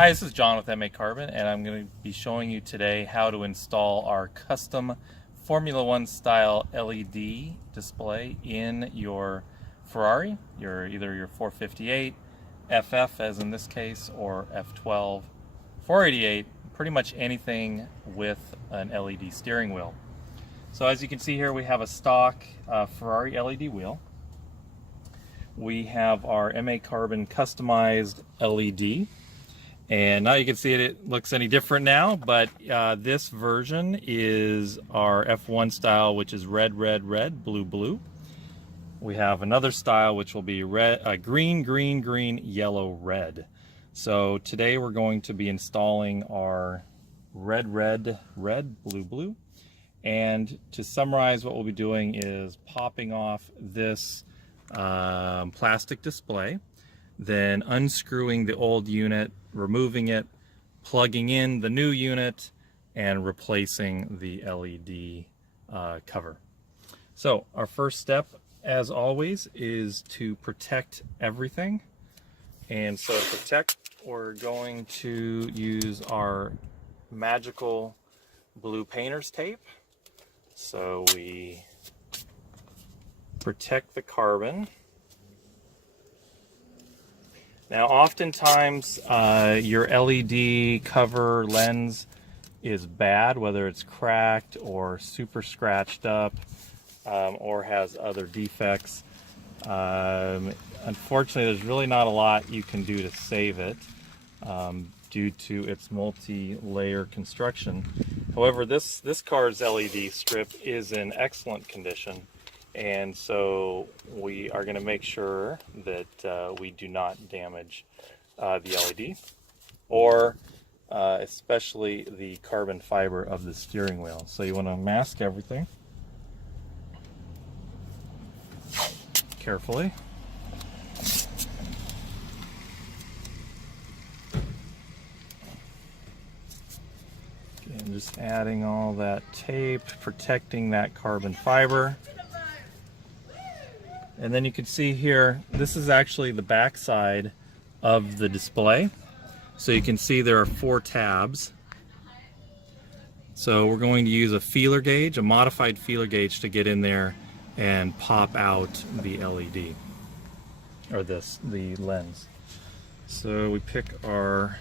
Hi, this is John with MAcarbon, and I'm going to be showing you today how to install our custom Formula One style LED display in your Ferrari, either your 458, FF as in this case, or F12, 488, pretty much anything with an LED steering wheel. So as you can see here, we have a stock Ferrari LED wheel. We have our MAcarbon customized LED. And now you can see it looks any different now, but this version is our F1 style, which is red, red, red, blue, blue. We have another style which will be red, green, green, green, yellow, red. So today we're going to be installing our red, red, red, blue, blue. And to summarize, what we'll be doing is popping off this plastic display, then unscrewing the old unit, removing it, plugging in the new unit, and replacing the LED cover. So our first step, as always, is to protect everything. And so to protect, we're going to use our magical blue painter's tape. So we protect the carbon. Now, oftentimes your LED cover lens is bad, whether it's cracked or super scratched up or has other defects. Unfortunately, there's really not a lot you can do to save it due to its multi-layer construction. However, this car's LED strip is in excellent condition. And so we are going to make sure that we do not damage the LED or especially the carbon fiber of the steering wheel. So you want to mask everything carefully. And just adding all that tape, protecting that carbon fiber. And then you can see here, this is actually the back side of the display. So you can see there are 4 tabs. So we're going to use a feeler gauge, a modified feeler gauge, to get in there and pop out the LED, or the lens. So we pick our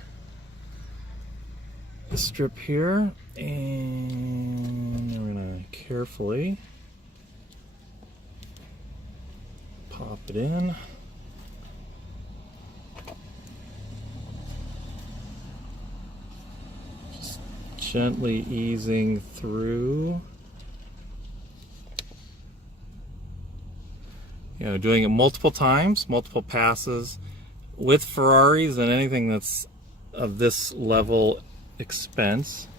strip here, and we're gonna carefully pop it in. Just gently easing through. Doing it multiple times, multiple passes. With Ferraris and anything that's of this level expense,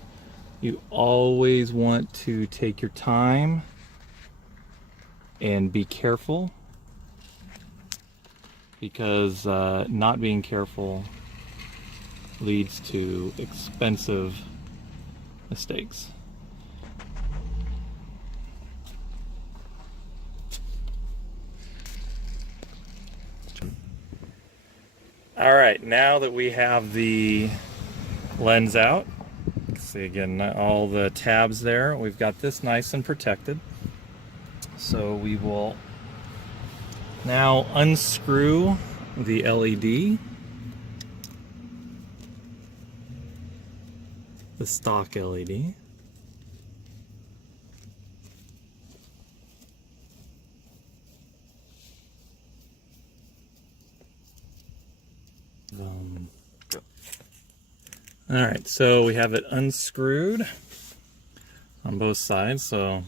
you always want to take your time and be careful, because not being careful leads to expensive mistakes. All right, now that we have the lens out, you can see again all the tabs there, we've got this nice and protected. So we will now unscrew the LED, the stock LED. All right, so we have it unscrewed on both sides. So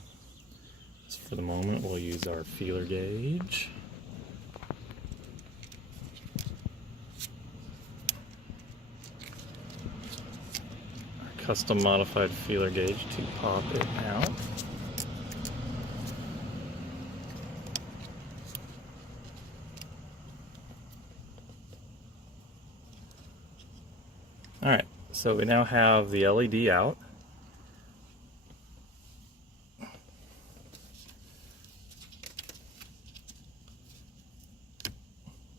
for the moment, we'll use our feeler gauge. Custom modified feeler gauge to pop it out. All right, so we now have the LED out.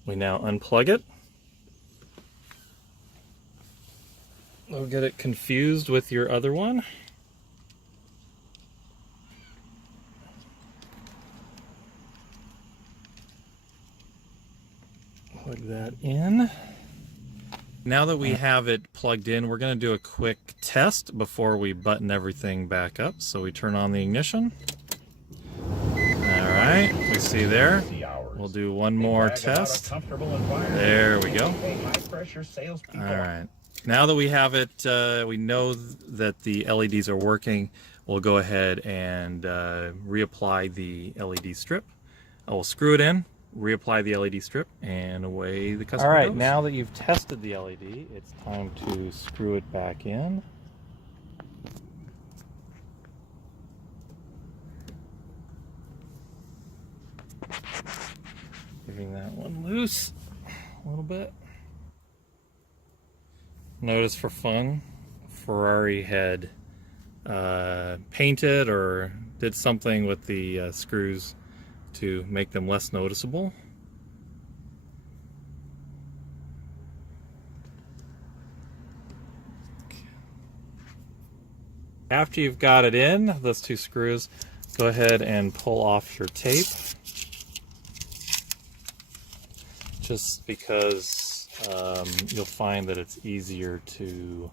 We now unplug it. get it confused with your other one. Plug that in. Now that we have it plugged in, we're going to do a quick test before we button everything back up. So we turn on the ignition. Alright, we see there. We'll do one more test. There we go. Alright, now that we have it, we know that the LEDs are working, we'll go ahead and reapply the LED strip. We'll screw it in, reapply the LED strip, and away the customer goes. Alright, now that you've tested the LED, it's time to screw it back in. Giving that one loose a little bit. Notice for fun, Ferrari had painted or did something with the screws to make them less noticeable. After you've got it in, those two screws, go ahead and pull off your tape. Just because you'll find that it's easier to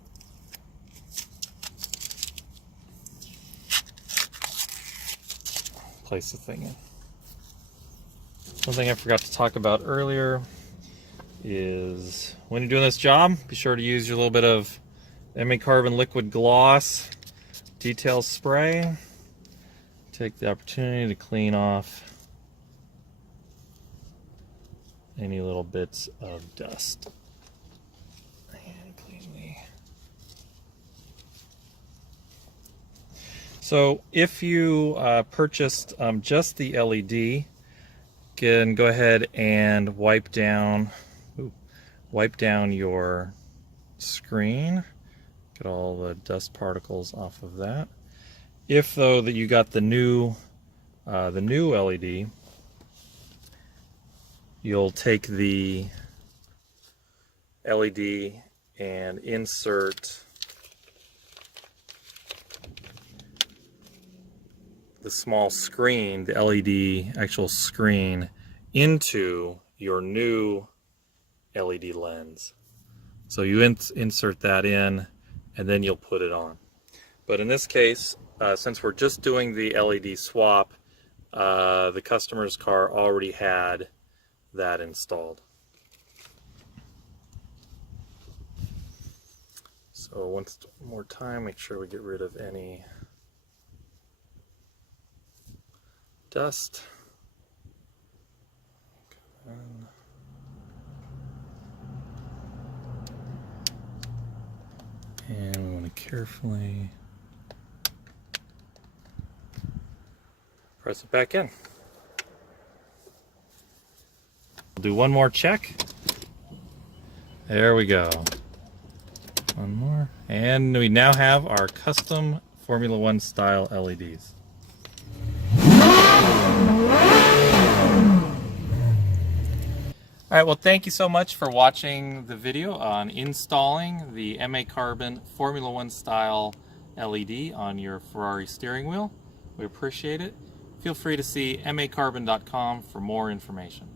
place the thing in. One thing I forgot to talk about earlier is when you're doing this job, be sure to use your little bit of MAcarbon liquid gloss detail spray. Take the opportunity to clean off any little bits of dust. And cleanly. So if you purchased just the LED, you can go ahead and wipe down your screen. Get all the dust particles off of that. If though that you got the new LED, you'll take the LED and insert the small screen, the LED actual screen, into your new LED lens. So you insert that in and then you'll put it on. But in this case, since we're just doing the LED swap, the customer's car already had that installed. So once more time, make sure we get rid of any dust. And we want to carefully press it back in. We'll do one more check. There we go. One more. And we now have our custom Formula One style LEDs. Alright, well thank you so much for watching the video on installing the MAcarbon Formula One style LED on your Ferrari steering wheel. We appreciate it. Feel free to see macarbon.com for more information.